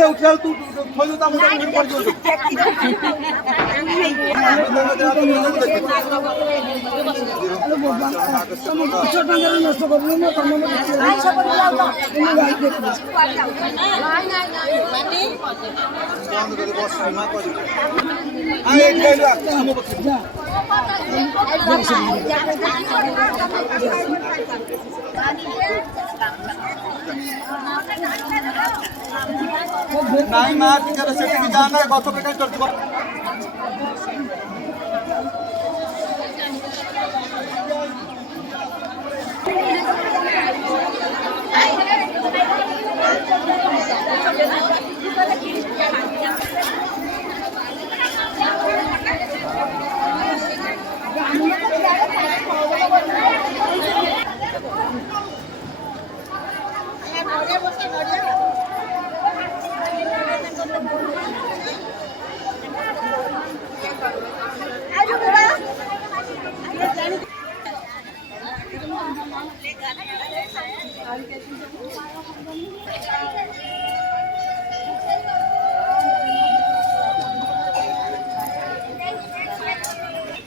से उठला तू खोल देता मुझे नहीं पड़ गयो छोटा जरा नष्ट कर लो ना तन्ने में अच्छा कर लाओ तो तुम्हें गाइड देख लो बंद कर बस ना कर हां एक ले लो हम बस जा नहीं मार के करे सेटिंग जाना है गतो पे कर दो